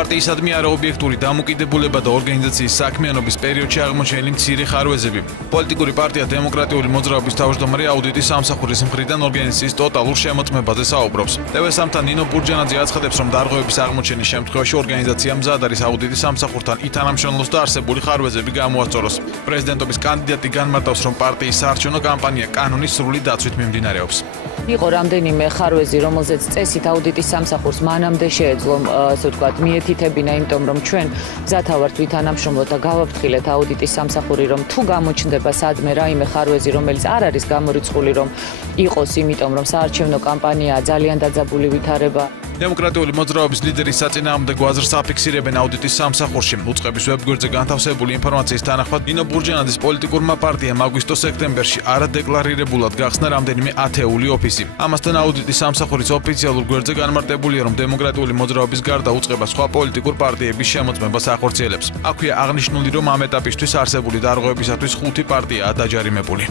პარტიისადმი არაობიექტური დამოკიდებულება და ორგანიზაციის საქმიანობის პერიოდში აღმოჩენილი მცირე ხარვეზები. პოლიტიკური პარტია დემოკრატიული მოძრაობის თავმჯდომარე აუდიტის სამსახურის მხრიდან ორგანიზაციის ტოტალურ შემოწმებაზე საუბრობს. TV3-თან ნინო ბურჯანაძე აცხადებს, რომ დარღვევების აღმოჩენის შემთხვევაში ორგანიზაცია მზად არის აუდიტის სამსახურთან ითანამშრომლოს და არსებული ხარვეზები გამოასწოროს. პრეზიდენტობის კანდიდატი განმარტავს, რომ პარტიის საარჩევნო კამპანია კანონის სრული დაცვით მიმდინარეობს. იყო რამდენიმე ხარვეზი, რომელზეც წესით აუდიტის სამსახურს მანამდე შეეძლო, ასე ვთქვათ, მიეთითებინა, იმიტომ რომ ჩვენ მზად ვართ ვითანამშრომლოთ და გავაფრთხილეთ აუდიტის სამსახური, რომ თუ გამოჩნდება სადმე რაიმე ხარვეზი, რომელიც არ არის გამორიცხული, რომ იყოს, იმიტომ რომ საარჩევნო კამპანიაა ძალიან დაძაბული ვითარება. დემოკრატიული მოძრაობის ლიდერის საწინააღმდეგო აზრს აფიქსირებენ აუდიტის სამსახურში. უწყების ვებგვერდზე განთავსებული ინფორმაციის თანახმად, ნინო ბურჯანაძის პოლიტიკურმა პარტიამ აგვისტო-სექტემბერში არადეკლარირებულად გახსნა რამდენიმე ათეული ოფისი. ამასთან აუდიტის სამსახურის ოფიციალურ გვერდზე განმარტებულია, რომ დემოკრატიული მოძრაობის გარდა უწყება სხვა პოლიტიკურ პარტიების შემოწმებას ახორციელებს. აქვეა აღნიშნული, რომ ამ ეტაპისთვის არსებული დარღვევებისათვის 5 პარტიაა დაჯარიმებული.